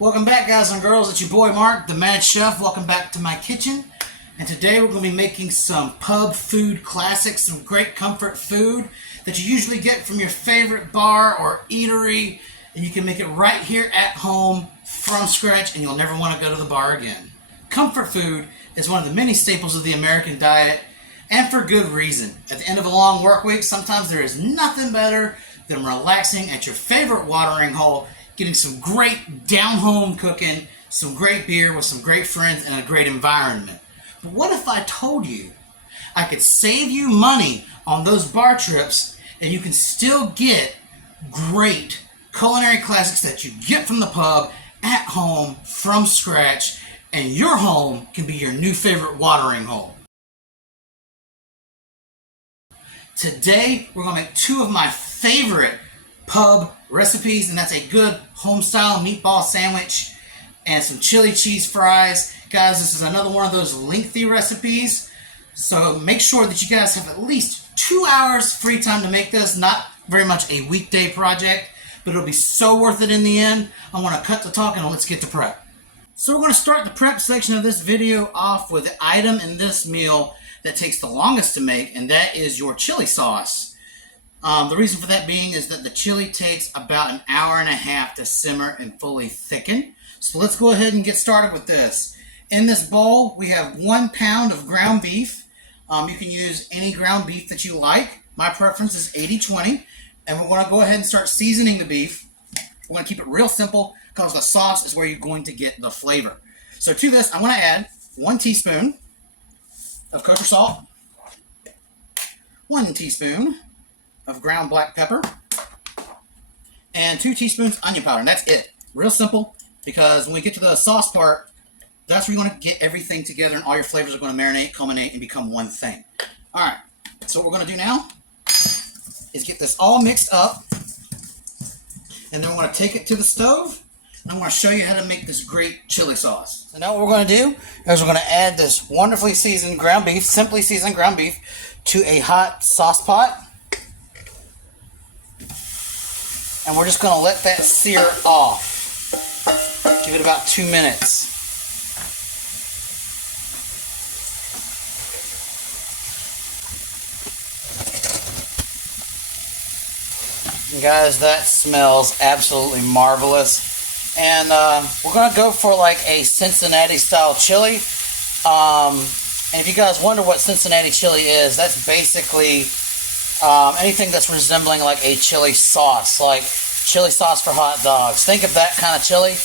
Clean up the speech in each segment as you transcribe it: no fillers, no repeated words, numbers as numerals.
Welcome back, guys and girls. It's your boy Mark, the Mad Chef. Welcome back to my kitchen. And today we're going to be making some pub food classics, some great comfort food that you usually get from your favorite bar or eatery. And you can make it right here at home from scratch, and you'll never want to go to the bar again. Comfort food is one of the many staples of the American diet, and for good reason. At the end of a long work week, sometimes there is nothing better than relaxing at your favorite watering hole, getting some great down-home cooking, some great beer with some great friends, and a great environment. But what if I told you I could save you money on those bar trips and you can still get great culinary classics that you get from the pub at home from scratch, and your home can be your new favorite watering hole? Today, we're going to make two of my favorite pub recipes, and that's a good home-style meatball sandwich and some chili cheese fries. Guys, this is another one of those lengthy recipes, so make sure that you guys have at least 2 hours free time to make this. Not very much a weekday project, but it'll be so worth it in the end. I want to cut the talk and let's get to prep. So we're going to start the prep section of this video off with the item in this meal that takes the longest to make, and that is your chili sauce. The reason for that being is that the chili takes about an hour and a half to simmer and fully thicken. So let's go ahead and get started with this. In this bowl, we have 1 pound of ground beef. You can use any ground beef that you like. My preference is 80-20. And we're going to go ahead and start seasoning the beef. We're going to keep it real simple because the sauce is where you're going to get the flavor. So to this, I'm going to add 1 teaspoon of kosher salt, 1 teaspoon of ground black pepper, and 2 teaspoons onion powder, and that's it. Real simple, because when we get to the sauce part, that's where you're going to get everything together and all your flavors are going to marinate, culminate, and become one thing. Alright, so what we're going to do now is get this all mixed up, and then we're going to take it to the stove, and I'm going to show you how to make this great chili sauce. So now what we're going to do is we're going to add this wonderfully seasoned ground beef, simply seasoned ground beef, to a hot sauce pot. And we're just going to let that sear off. Give it about 2 minutes. And guys, that smells absolutely marvelous. And we're going to go for like a Cincinnati style chili. And if you guys wonder what Cincinnati chili is, that's basically anything that's resembling like a chili sauce, like chili sauce for hot dogs. Think of that kind of chili,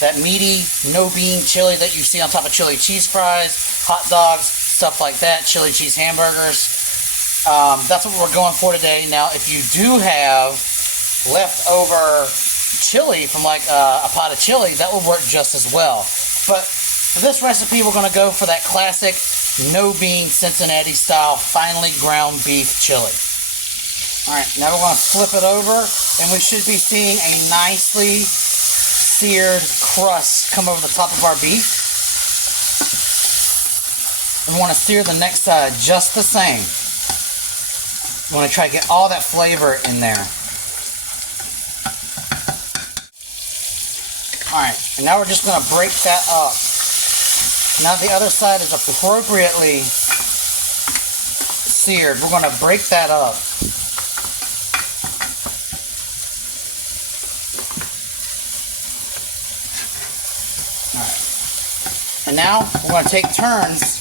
that meaty, no bean chili that you see on top of chili cheese fries, hot dogs, stuff like that, chili cheese hamburgers. That's what we're going for today. Now, if you do have leftover chili from like a pot of chili, that will work just as well. But for this recipe, we're going to go for that classic no bean Cincinnati style finely ground beef chili. Alright, now we're going to flip it over, and we should be seeing a nicely seared crust come over the top of our beef. And we want to sear the next side just the same. We want to try to get all that flavor in there. Alright, and now we're just going to break that up. Now the other side is appropriately seared. We're going to break that up. And now we're going to take turns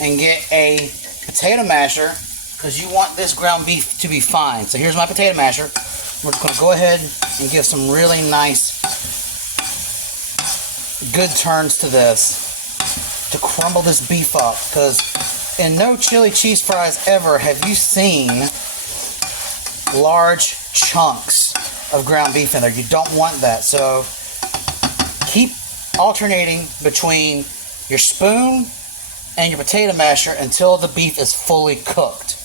and get a potato masher, because you want this ground beef to be fine. So here's my potato masher. We're just going to go ahead and give some really nice, good turns to this to crumble this beef up, because in no chili cheese fries ever have you seen large chunks of ground beef in there. You don't want that. So keep alternating between your spoon and your potato masher until the beef is fully cooked.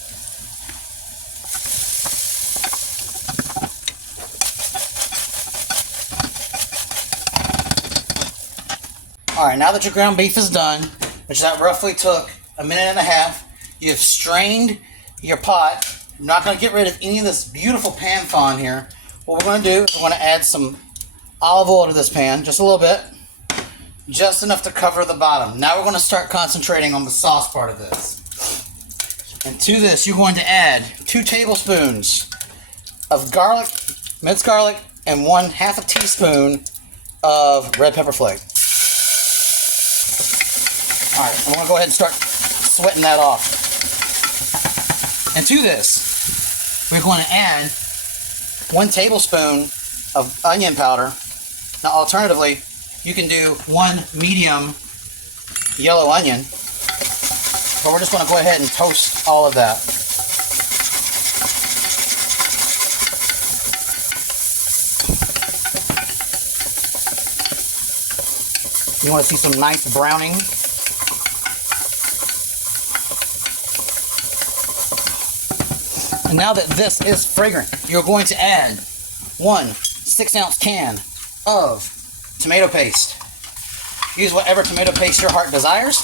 Alright, now that your ground beef is done, which that roughly took a minute and a half, you've strained your pot. I'm not going to get rid of any of this beautiful pan thon here. What we're going to do is we're going to add some olive oil to this pan, just a little bit. Just enough to cover the bottom. Now we're going to start concentrating on the sauce part of this. And to this, you're going to add 2 tablespoons of garlic, minced garlic, and 1/2 teaspoon of red pepper flake. Alright, I'm going to go ahead and start sweating that off. And to this, we're going to add 1 tablespoon of onion powder. Now, alternatively, you can do 1 medium yellow onion, but we're just going to go ahead and toast all of that. You want to see some nice browning. And now that this is fragrant, you're going to add 1 6-ounce can of tomato paste. Use whatever tomato paste your heart desires,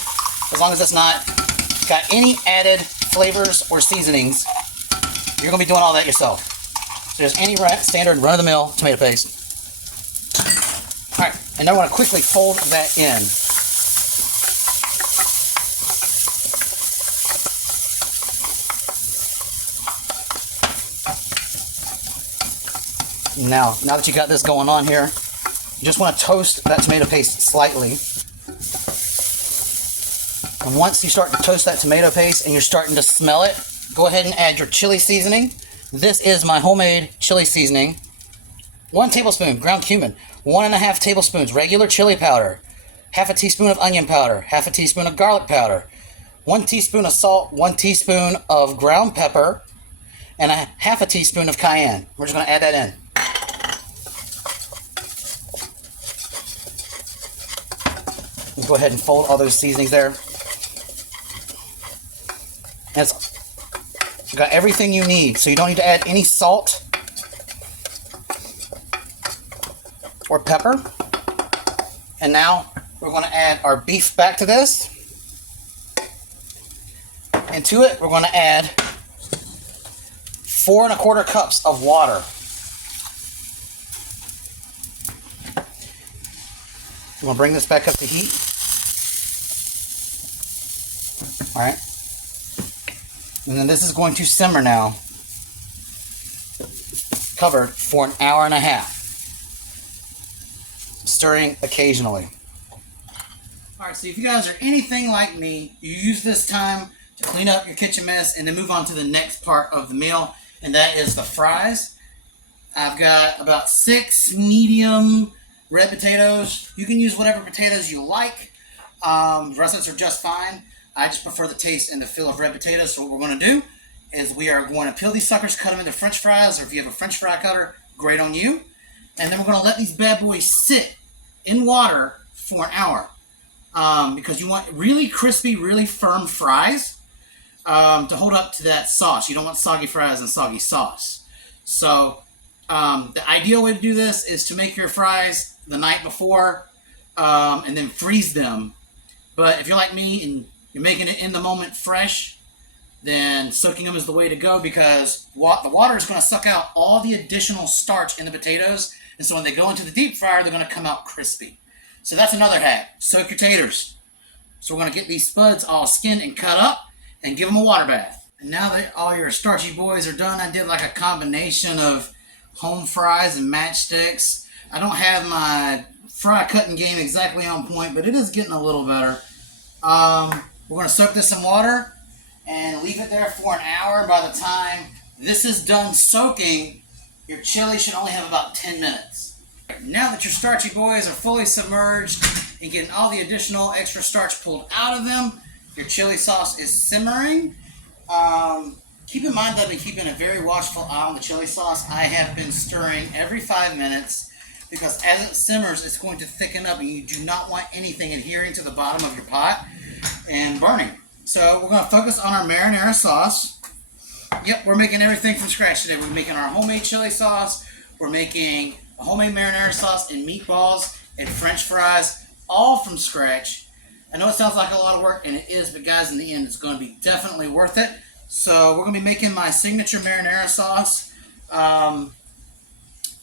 as long as it's not got any added flavors or seasonings. You're going to be doing all that yourself. So just any standard run-of-the-mill tomato paste. Alright, and now I want to quickly fold that in. Now that you got this going on here, you just want to toast that tomato paste slightly. And once you start to toast that tomato paste and you're starting to smell it, go ahead and add your chili seasoning. This is my homemade chili seasoning. 1 tablespoon ground cumin, 1.5 tablespoons regular chili powder, 1/2 teaspoon of onion powder, 1/2 teaspoon of garlic powder, 1 teaspoon of salt, 1 teaspoon of ground pepper, and 1/2 teaspoon of cayenne. We're just going to add that in. Go ahead and fold all those seasonings there. And it's got everything you need, so you don't need to add any salt or pepper. And now we're going to add our beef back to this. And to it, we're going to add 4 1/4 cups of water. I'm going to bring this back up to heat. Alright. And then this is going to simmer now, covered for 1.5 hours, stirring occasionally. Alright, so if you guys are anything like me, you use this time to clean up your kitchen mess and then move on to the next part of the meal, and that is the fries. I've got about 6 medium red potatoes. You can use whatever potatoes you like. Russets are just fine. I just prefer the taste and the feel of red potatoes. So what we're going to do is we are going to peel these suckers, cut them into French fries, or if you have a French fry cutter, great on you. And then we're going to let these bad boys sit in water for 1 hour, because you want really crispy, really firm fries to hold up to that sauce. You don't want soggy fries and soggy sauce. So the ideal way to do this is to make your fries the night before and then freeze them. But if you're like me and you're making it in the moment fresh, then soaking them is the way to go, because the water is going to suck out all the additional starch in the potatoes, and so when they go into the deep fryer, they're going to come out crispy. So that's another hack. Soak your taters. So we're going to get these spuds all skinned and cut up and give them a water bath. And now that all your starchy boys are done, I did like a combination of home fries and matchsticks. I don't have my fry cutting game exactly on point, but it is getting a little better. We're going to soak this in water and leave it there for 1 hour. By the time this is done soaking, your chili should only have about 10 minutes. Now that your starchy boys are fully submerged and getting all the additional extra starch pulled out of them, your chili sauce is simmering. Keep in mind that I've been keeping a very watchful eye on the chili sauce. I have been stirring every 5 minutes, because as it simmers, it's going to thicken up, and you do not want anything adhering to the bottom of your pot and burning. So we're going to focus on our marinara sauce. Yep, we're making everything from scratch today. We're making our homemade chili sauce. We're making a homemade marinara sauce and meatballs and French fries, all from scratch. I know it sounds like a lot of work, and it is, but guys, in the end, it's going to be definitely worth it. So we're going to be making my signature marinara sauce.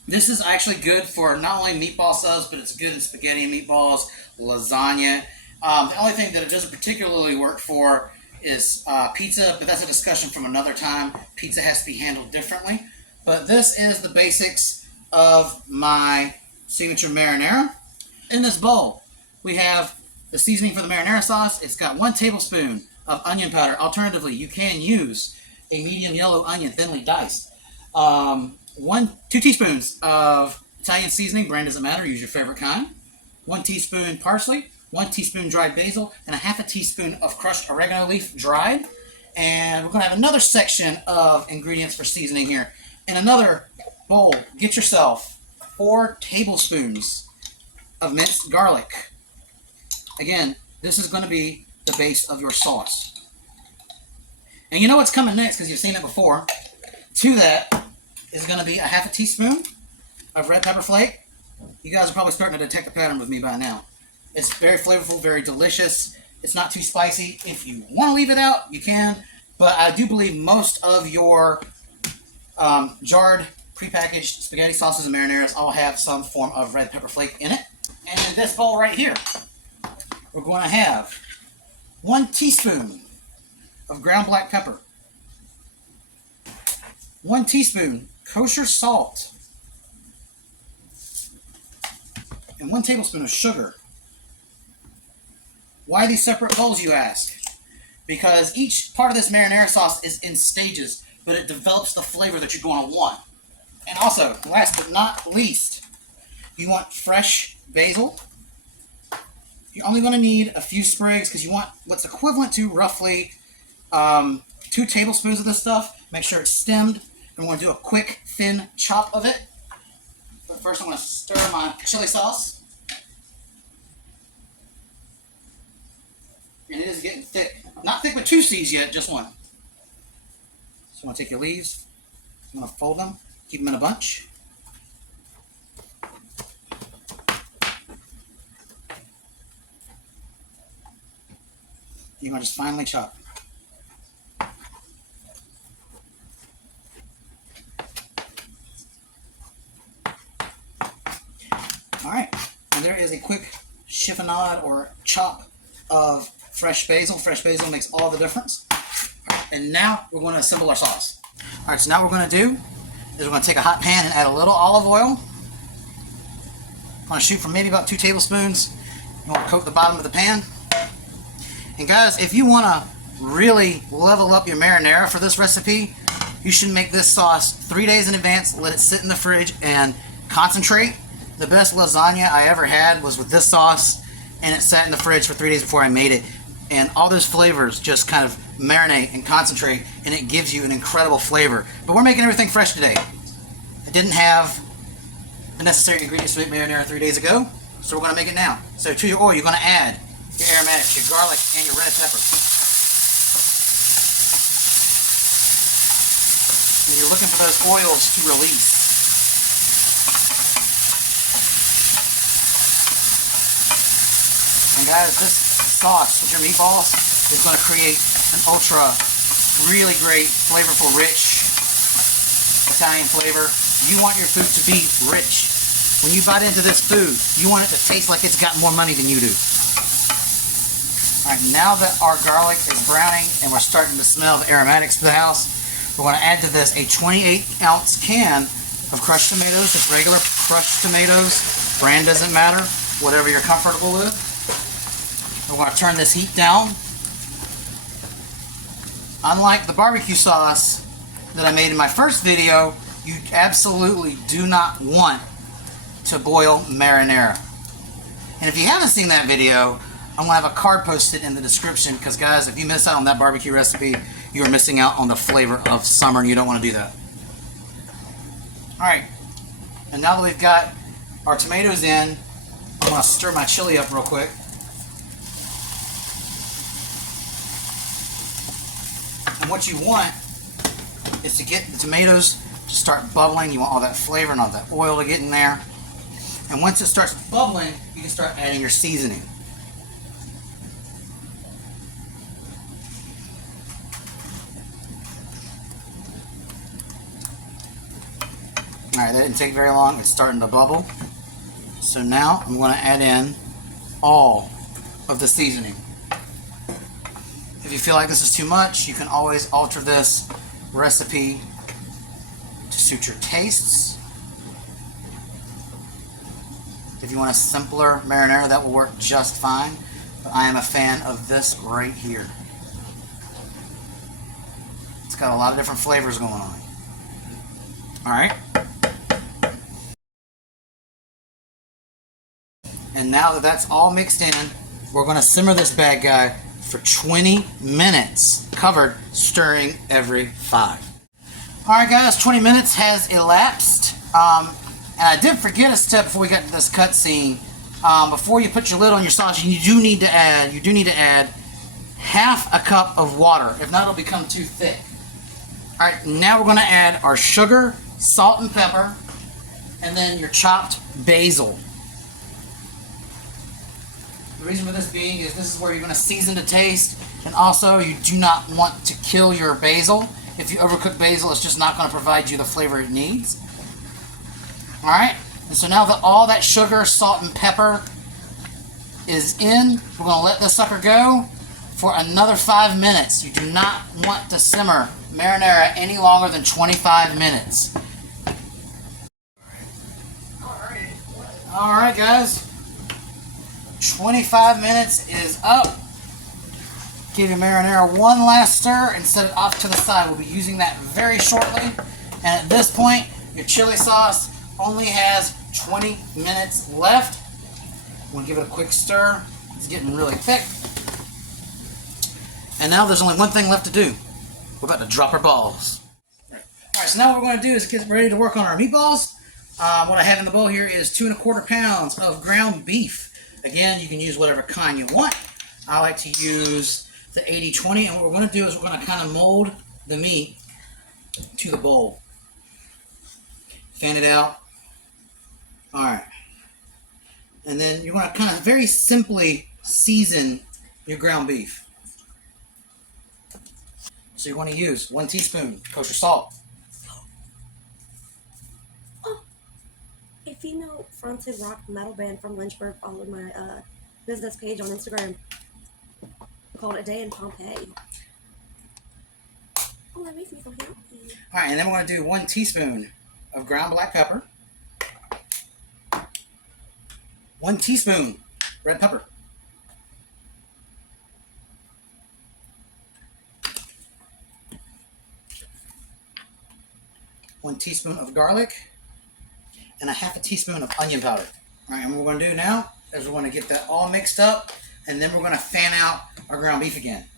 This is actually good for not only meatball subs, but it's good in spaghetti and meatballs, lasagna. The only thing that it doesn't particularly work for is pizza, but that's a discussion from another time. Pizza has to be handled differently. But this is the basics of my signature marinara. In this bowl, we have the seasoning for the marinara sauce. It's got 1 tablespoon of onion powder. Alternatively, you can use a medium yellow onion thinly diced. 2 teaspoons of Italian seasoning, brand doesn't matter, use your favorite kind. 1 teaspoon parsley, 1 teaspoon dried basil, and 1/2 teaspoon of crushed oregano leaf dried. And we're going to have another section of ingredients for seasoning here. In another bowl, get yourself 4 tablespoons of minced garlic. Again, this is going to be the base of your sauce. And you know what's coming next because you've seen it before. To that is going to be 1/2 teaspoon of red pepper flake. You guys are probably starting to detect a pattern with me by now. It's very flavorful, very delicious. It's not too spicy. If you want to leave it out, you can. But I do believe most of your jarred, prepackaged spaghetti sauces and marinaras all have some form of red pepper flake in it. And in this bowl right here, we're going to have 1 teaspoon of ground black pepper, 1 teaspoon kosher salt, and 1 tablespoon of sugar. Why these separate bowls, you ask? Because each part of this marinara sauce is in stages, but it develops the flavor that you're going to want. And also, last but not least, you want fresh basil. You're only going to need a few sprigs because you want what's equivalent to roughly 2 tablespoons of this stuff. Make sure it's stemmed. I'm going to do a quick, thin chop of it. But first I'm going to stir my chili sauce. And it is getting thick. Not thick with 2 C's yet, just 1. So I'm going to take your leaves. I'm going to fold them. Keep them in a bunch. You're going to just finely chop. Alright, and there is a quick chiffonade or chop of fresh basil. Fresh basil makes all the difference. And now we're going to assemble our sauce. Alright, so now what we're going to do is we're going to take a hot pan and add a little olive oil. I'm going to shoot for maybe about 2 tablespoons. You want to coat the bottom of the pan. And guys, if you want to really level up your marinara for this recipe, you should make this sauce 3 days in advance, let it sit in the fridge and concentrate. The best lasagna I ever had was with this sauce, and it sat in the fridge for 3 days before I made it. And all those flavors just kind of marinate and concentrate, and it gives you an incredible flavor. But we're making everything fresh today. It didn't have the necessary ingredients to make marinara 3 days ago, so we're going to make it now. So to your oil, you're going to add your aromatics, your garlic, and your red pepper. And you're looking for those oils to release. And guys, this sauce with your meatballs is going to create an really great, flavorful, rich Italian flavor. You want your food to be rich. When you bite into this food, you want it to taste like it's got more money than you do. Alright, now that our garlic is browning and we're starting to smell the aromatics to the house, we're going to add to this a 28-ounce can of crushed tomatoes, just regular crushed tomatoes. Brand doesn't matter, whatever you're comfortable with. We're going to turn this heat down. Unlike the barbecue sauce that I made in my first video, you absolutely do not want to boil marinara. And if you haven't seen that video, I'm going to have a card posted in the description because, guys, if you miss out on that barbecue recipe, you are missing out on the flavor of summer, and you don't want to do that. Alright, and now that we've got our tomatoes in, I'm going to stir my chili up real quick. And what you want is to get the tomatoes to start bubbling. You want all that flavor and all that oil to get in there. And once it starts bubbling, you can start adding your seasoning. Alright, that didn't take very long. It's starting to bubble. So now I'm going to add in all of the seasoning. If you feel like this is too much, you can always alter this recipe to suit your tastes. If you want a simpler marinara, that will work just fine. But I am a fan of this right here. It's got a lot of different flavors going on. Alright. And now that that's all mixed in, we're going to simmer this bad guy for 20 minutes, covered, stirring every 5. Alright guys, 20 minutes has elapsed. And I did forget a step before we got to this cut scene. Before you put your lid on your sausage, you do need to add half a cup of water. If not, it'll become too thick. Alright, now we're going to add our sugar, salt and pepper, and then your chopped basil. The reason for this being is this is where you're going to season to taste, and also you do not want to kill your basil. If you overcook basil, it's just not going to provide you the flavor it needs. Alright, and so now that all that sugar, salt, and pepper is in, we're going to let this sucker go for another 5 minutes. You do not want to simmer marinara any longer than 25 minutes. Alright guys, 25 minutes is up. Give your marinara one last stir and set it off to the side. We'll be using that very shortly. And at this point, your chili sauce only has 20 minutes left. We'll give it a quick stir. It's getting really thick. And now there's only one thing left to do. We're about to drop our balls. Alright, so now what we're going to do is get ready to work on our meatballs. What I have in the bowl here is 2 1/4 pounds of ground beef. Again, you can use whatever kind you want. I like to use the 80-20, and what we're going to do is we're going to kind of mold the meat to the bowl. Fan it out. Alright. And then you're going to kind of very simply season your ground beef. So you're going to use 1 teaspoon kosher salt. A female fronted rock metal band from Lynchburg followed my business page on Instagram called A Day in Pompeii. Oh, that makes me so happy. Alright, and then we're going to do 1 teaspoon of ground black pepper. 1 teaspoon red pepper. 1 teaspoon of garlic. And a 1/2 teaspoon of onion powder. Alright, and what we're going to do now is we're going to get that all mixed up, and then we're going to fan out our ground beef again.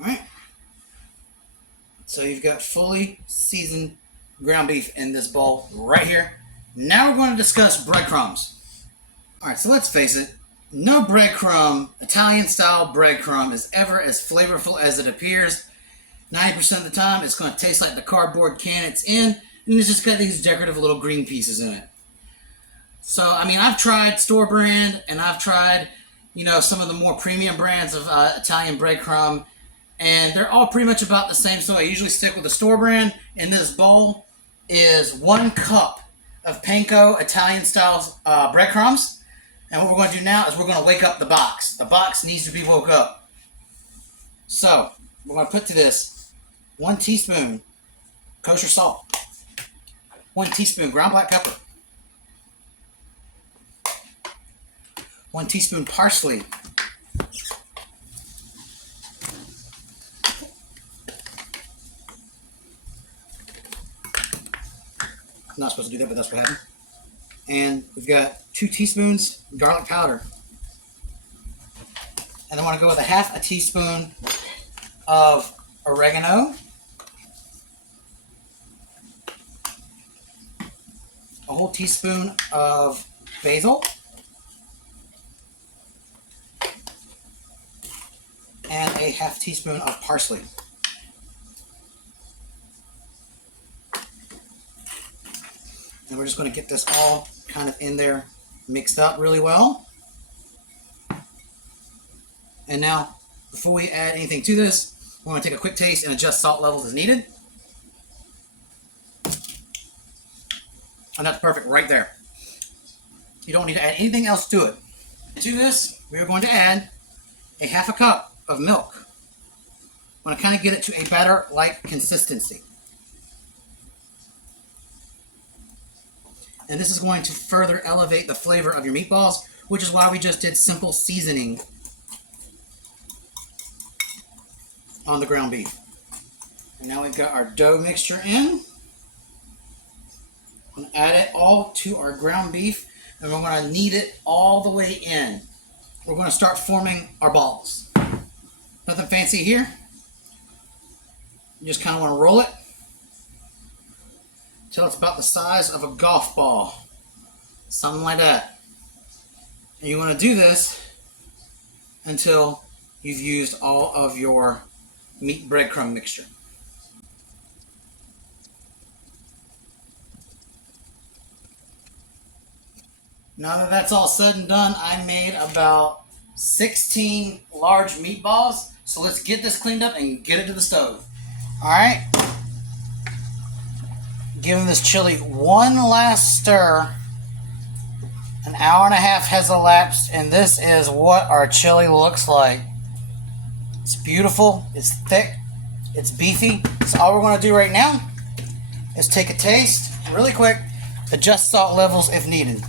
Alright. So you've got fully seasoned ground beef in this bowl right here. Now we're going to discuss breadcrumbs. Alright, so let's face it, no breadcrumb, Italian-style breadcrumb, is ever as flavorful as it appears. 90% of the time, it's going to taste like the cardboard can it's in, and it's just got these decorative little green pieces in it. So, I mean, I've tried store brand, and I've tried, you know, some of the more premium brands of Italian breadcrumb, and they're all pretty much about the same. So I usually stick with the store brand. In this bowl is 1 cup of panko Italian-style breadcrumbs, and what we're going to do now is we're going to wake up the box. The box needs to be woke up. So, we're going to put to this 1 teaspoon kosher salt, 1 teaspoon ground black pepper, 1 teaspoon parsley, 'I'm not supposed to do that, but that's what happened. And we've got 2 teaspoons garlic powder. And I want to go with a 1/2 teaspoon of oregano, a whole teaspoon of basil, and a 1/2 teaspoon of parsley. And we're just going to get this all kind of in there mixed up really well. And now, before we add anything to this, We're going to take a quick taste and adjust salt levels as needed. And that's perfect right there. You don't need to add anything else to it. To this, we are going to add a half a cup of milk. I'm going to kind of get it to a batter-like consistency. And this is going to further elevate the flavor of your meatballs, which is why we just did simple seasoning on the ground beef. And now we've got our dough mixture in. I'm going to add it all to our ground beef, and we're going to knead it all the way in. We're going to start forming our balls. Nothing fancy here. You just kind of want to roll it until it's about the size of a golf ball. Something like that. And you want to do this until you've used all of your meat breadcrumb mixture. Now that that's all said and done, I made about 16 large meatballs. So let's get this cleaned up and get it to the stove. Alright. Giving this chili one last stir. An hour and a half has elapsed, and this is what our chili looks like. It's beautiful, it's thick, it's beefy. So all we're going to do right now is take a taste, really quick, adjust salt levels if needed.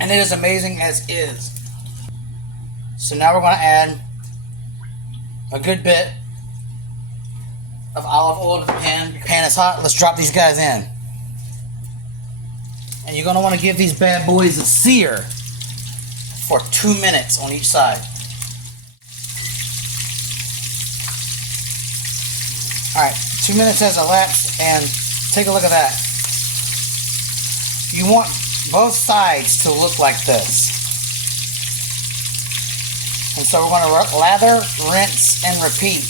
And it is amazing as is. So now we're going to add a good bit of olive oil to the pan. Your pan is hot. Let's drop these guys in. And you're going to want to give these bad boys a sear for 2 minutes on each side. Alright, 2 minutes has elapsed, and take a look at that. You want both sides to look like this. And so we're going to lather, rinse, and repeat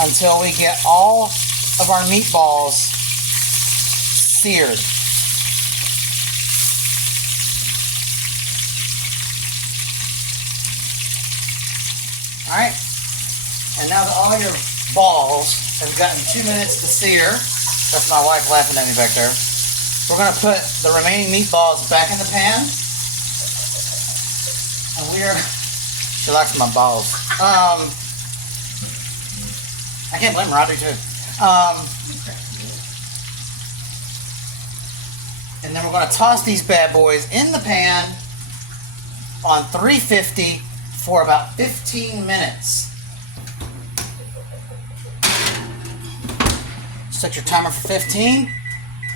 until we get all of our meatballs seared. Alright, and now that all your balls have gotten 2 minutes to sear, that's my wife laughing at me back there, we're going to put the remaining meatballs back in the pan. And she likes my balls. I can't blame her, I do too. And then we're going to toss these bad boys in the pan on 350 for about 15 minutes. Set your timer for 15.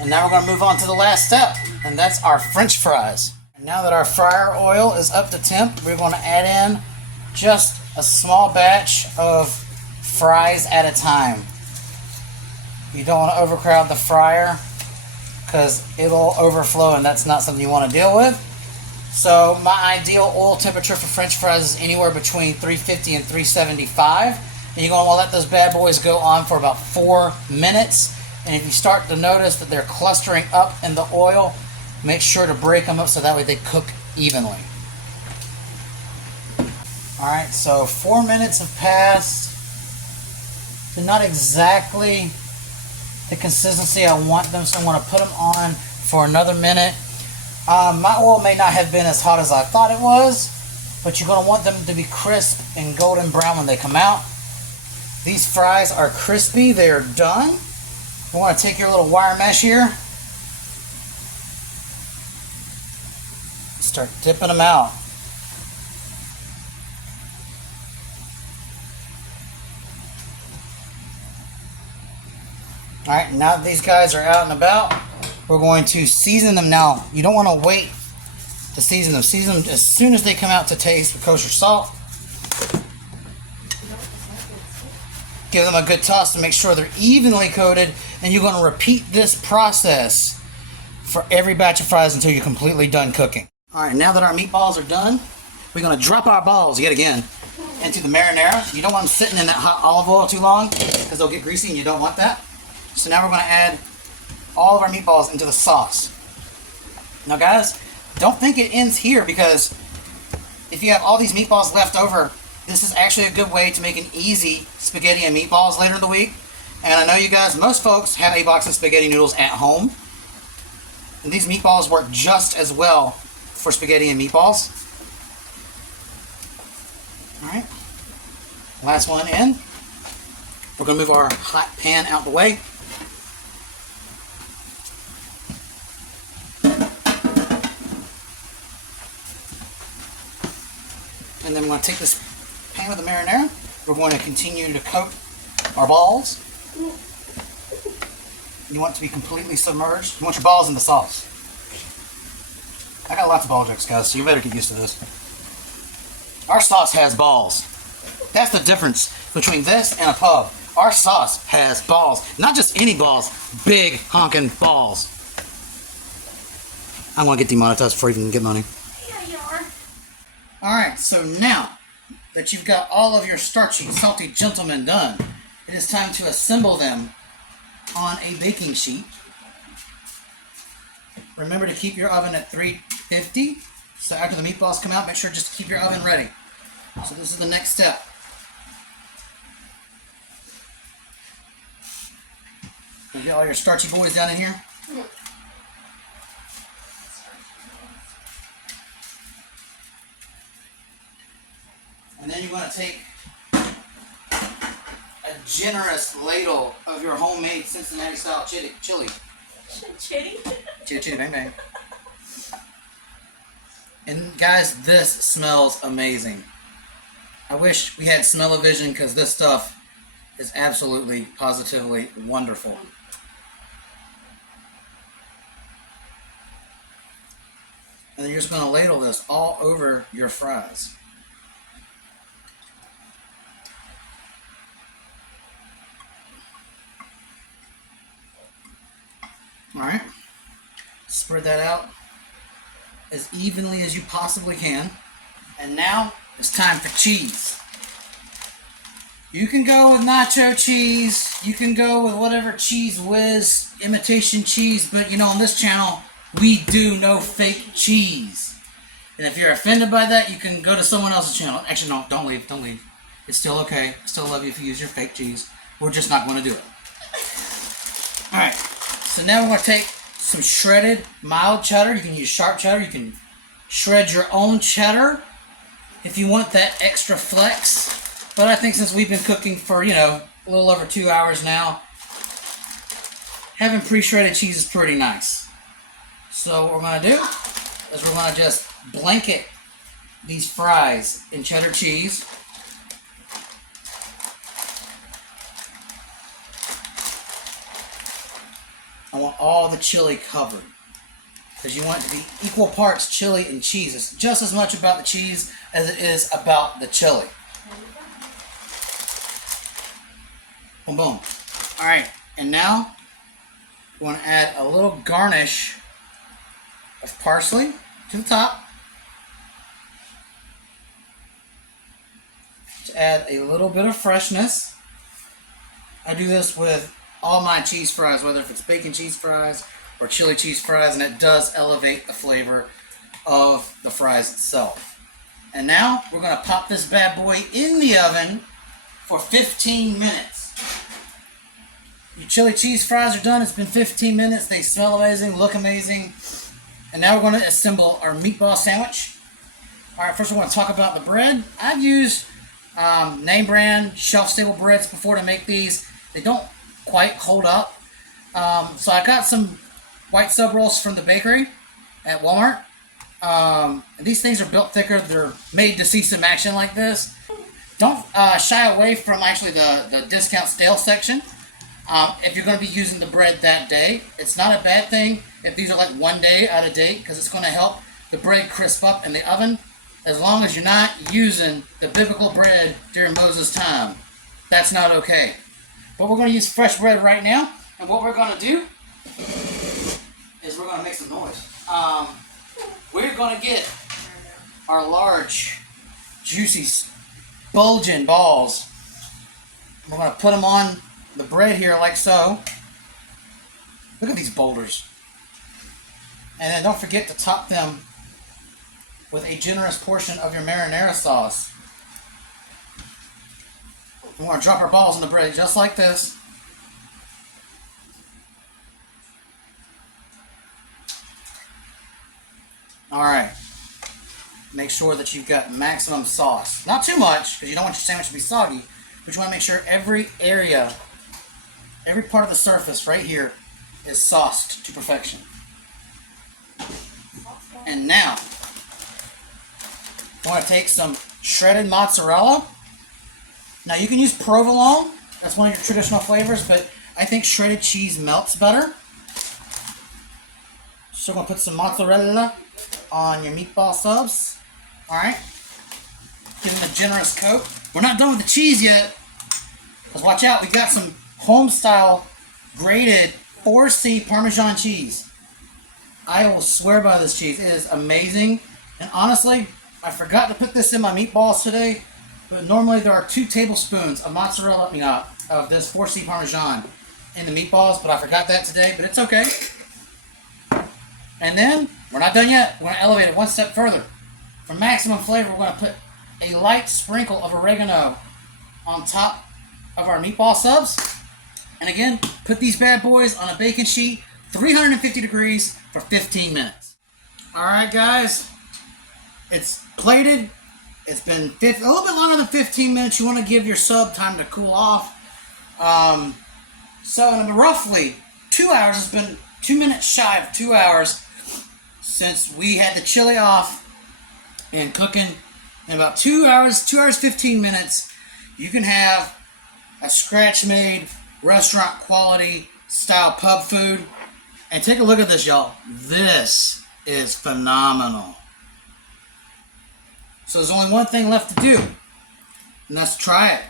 And now we're going to move on to the last step, and that's our French fries. And now that our fryer oil is up to temp, we're going to add in just a small batch of fries at a time. You don't want to overcrowd the fryer because it'll overflow, and that's not something you want to deal with. So my ideal oil temperature for French fries is anywhere between 350 and 375. And you're going to want to let those bad boys go on for about 4 minutes. And if you start to notice that they're clustering up in the oil, make sure to break them up so that way they cook evenly. Alright, so 4 minutes have passed. They're not exactly the consistency I want them, so I'm going to put them on for another minute. My oil may not have been as hot as I thought it was, but you're going to want them to be crisp and golden brown when they come out. These fries are crispy, they are done. You want to take your little wire mesh here, start dipping them out. Alright, now that these guys are out and about, we're going to season them now. You don't want to wait to season them. Season them as soon as they come out to taste with kosher salt. Give them a good toss to make sure they're evenly coated, and you're going to repeat this process for every batch of fries until you're completely done cooking. Alright, now that our meatballs are done, we're going to drop our balls yet again into the marinara. You don't want them sitting in that hot olive oil too long because they'll get greasy and you don't want that. So now we're going to add all of our meatballs into the sauce. Now guys, don't think it ends here, because if you have all these meatballs left over, this is actually a good way to make an easy spaghetti and meatballs later in the week. And I know you guys, most folks have a box of spaghetti noodles at home. And these meatballs work just as well for spaghetti and meatballs. Alright, last one in. We're going to move our hot pan out the way. And then we're going to take this pan with the marinara. We're going to continue to coat our balls. You want it to be completely submerged. You want your balls in the sauce. I got lots of ball jokes, guys, so you better get used to this. Our sauce has balls. That's the difference between this and a pub. Our sauce has balls. Not just any balls, big honking balls. I'm going to get demonetized before you can get money. Yeah, you are. Alright, so now that you've got all of your starchy, salty gentlemen done, it is time to assemble them on a baking sheet. Remember to keep your oven at 350. So after the meatballs come out, make sure just to keep your oven ready. So this is the next step. You get all your starchy boys down in here. And then you're going to take a generous ladle of your homemade Cincinnati style chili. Chitty? Chitty bang bang. And guys, this smells amazing. I wish we had smell-o-vision, because this stuff is absolutely, positively wonderful. And then you're just going to ladle this all over your fries. Alright, spread that out as evenly as you possibly can. And now it's time for cheese. You can go with nacho cheese, you can go with whatever cheese whiz, imitation cheese, but you know, on this channel, we do no fake cheese. And if you're offended by that, you can go to someone else's channel. Actually, no, don't leave. It's still okay. I still love you if you use your fake cheese. We're just not going to do it. Alright. So now we're going to take some shredded mild cheddar. You can use sharp cheddar. You can shred your own cheddar if you want that extra flex. But I think since we've been cooking for, you know, a little over 2 hours now, having pre-shredded cheese is pretty nice. So what we're going to do is we're going to just blanket these fries in cheddar cheese. I want all the chili covered, because you want it to be equal parts chili and cheese. It's just as much about the cheese as it is about the chili. Boom, boom. Alright, and now we want to add a little garnish of parsley to the top, to add a little bit of freshness. I do this with all my cheese fries, whether if it's bacon cheese fries or chili cheese fries, and it does elevate the flavor of the fries itself. And now we're going to pop this bad boy in the oven for 15 minutes. Your chili cheese fries are done. It's been 15 minutes. They smell amazing, look amazing. And now we're going to assemble our meatball sandwich. Alright, first we're going to talk about the bread. I've used name brand, shelf-stable breads before to make these. They don't quite hold up. So I got some white sub rolls from the bakery at Walmart. These things are built thicker. They're made to see some action like this. Don't shy away from actually the discount stale section. If you're going to be using the bread that day, it's not a bad thing if these are like 1 day out of date, because it's going to help the bread crisp up in the oven, as long as you're not using the biblical bread during Moses' time. That's not okay. But we're going to use fresh bread right now, and what we're going to do is we're going to make some noise. We're going to get our large, juicy, bulging balls. We're going to put them on the bread here like so. Look at these boulders. And then don't forget to top them with a generous portion of your marinara sauce. We want to drop our balls in the bread just like this. Alright. Make sure that you've got maximum sauce. Not too much, because you don't want your sandwich to be soggy, but you want to make sure every area, every part of the surface right here is sauced to perfection. And now, I want to take some shredded mozzarella. Now you can use provolone, that's one of your traditional flavors, but I think shredded cheese melts better. So I'm going to put some mozzarella on your meatball subs. Alright. Give them a generous coat. We're not done with the cheese yet. Because watch out, we've got some home style grated 4C Parmesan cheese. I will swear by this cheese. It is amazing. And honestly, I forgot to put this in my meatballs today. But normally there are 2 tablespoons of mozzarella, of this 4C Parmesan in the meatballs. But I forgot that today, but it's okay. And then, we're not done yet. We're going to elevate it one step further. For maximum flavor, we're going to put a light sprinkle of oregano on top of our meatball subs. And again, put these bad boys on a baking sheet, 350 degrees for 15 minutes. Alright guys, it's plated. It's been a little bit longer than 15 minutes. You want to give your sub time to cool off. So in roughly 2 hours, it's been 2 minutes shy of 2 hours since we had the chili off and cooking. In about 2 hours, 15 minutes, you can have a scratch-made, restaurant quality style pub food. And take a look at this, y'all. This is phenomenal. So there's only one thing left to do, and that's try it.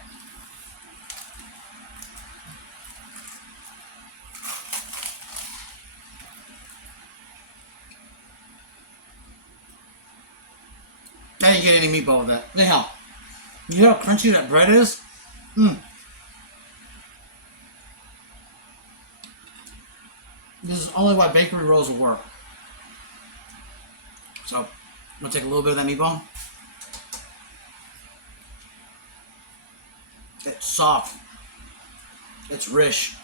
I didn't get any meatball with that. Anyhow, you know how crunchy that bread is? This is only why bakery rolls will work. So, I'm going to take a little bit of that meatball. It's soft. It's rich,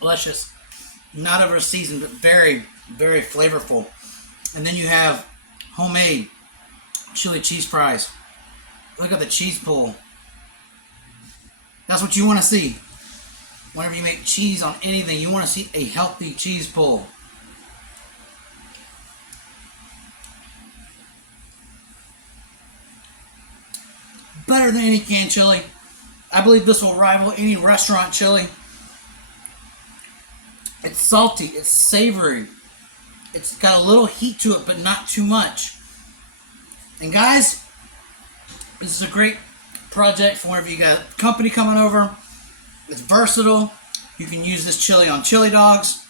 delicious, not over seasoned, but very, very flavorful. And then you have homemade chili cheese fries. Look at the cheese pull. That's what you want to see. Whenever you make cheese on anything, you want to see a healthy cheese pull. Better than any canned chili. I believe this will rival any restaurant chili. It's salty, it's savory. It's got a little heat to it, but not too much. And guys, this is a great project for whenever you got company coming over. It's versatile. You can use this chili on chili dogs,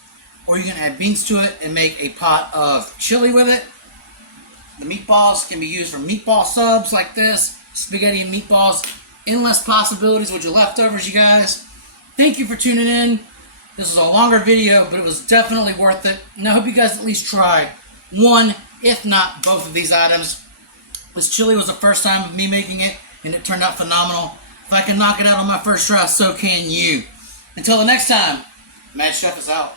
or you can add beans to it and make a pot of chili with it. The meatballs can be used for meatball subs like this, spaghetti and meatballs. Endless possibilities with your leftovers, you guys. Thank you for tuning in. This is a longer video, but it was definitely worth it. And I hope you guys at least try one, if not both of these items. This chili was the first time of me making it, and it turned out phenomenal. If I can knock it out on my first try, so can you. Until the next time, Mad Chef is out.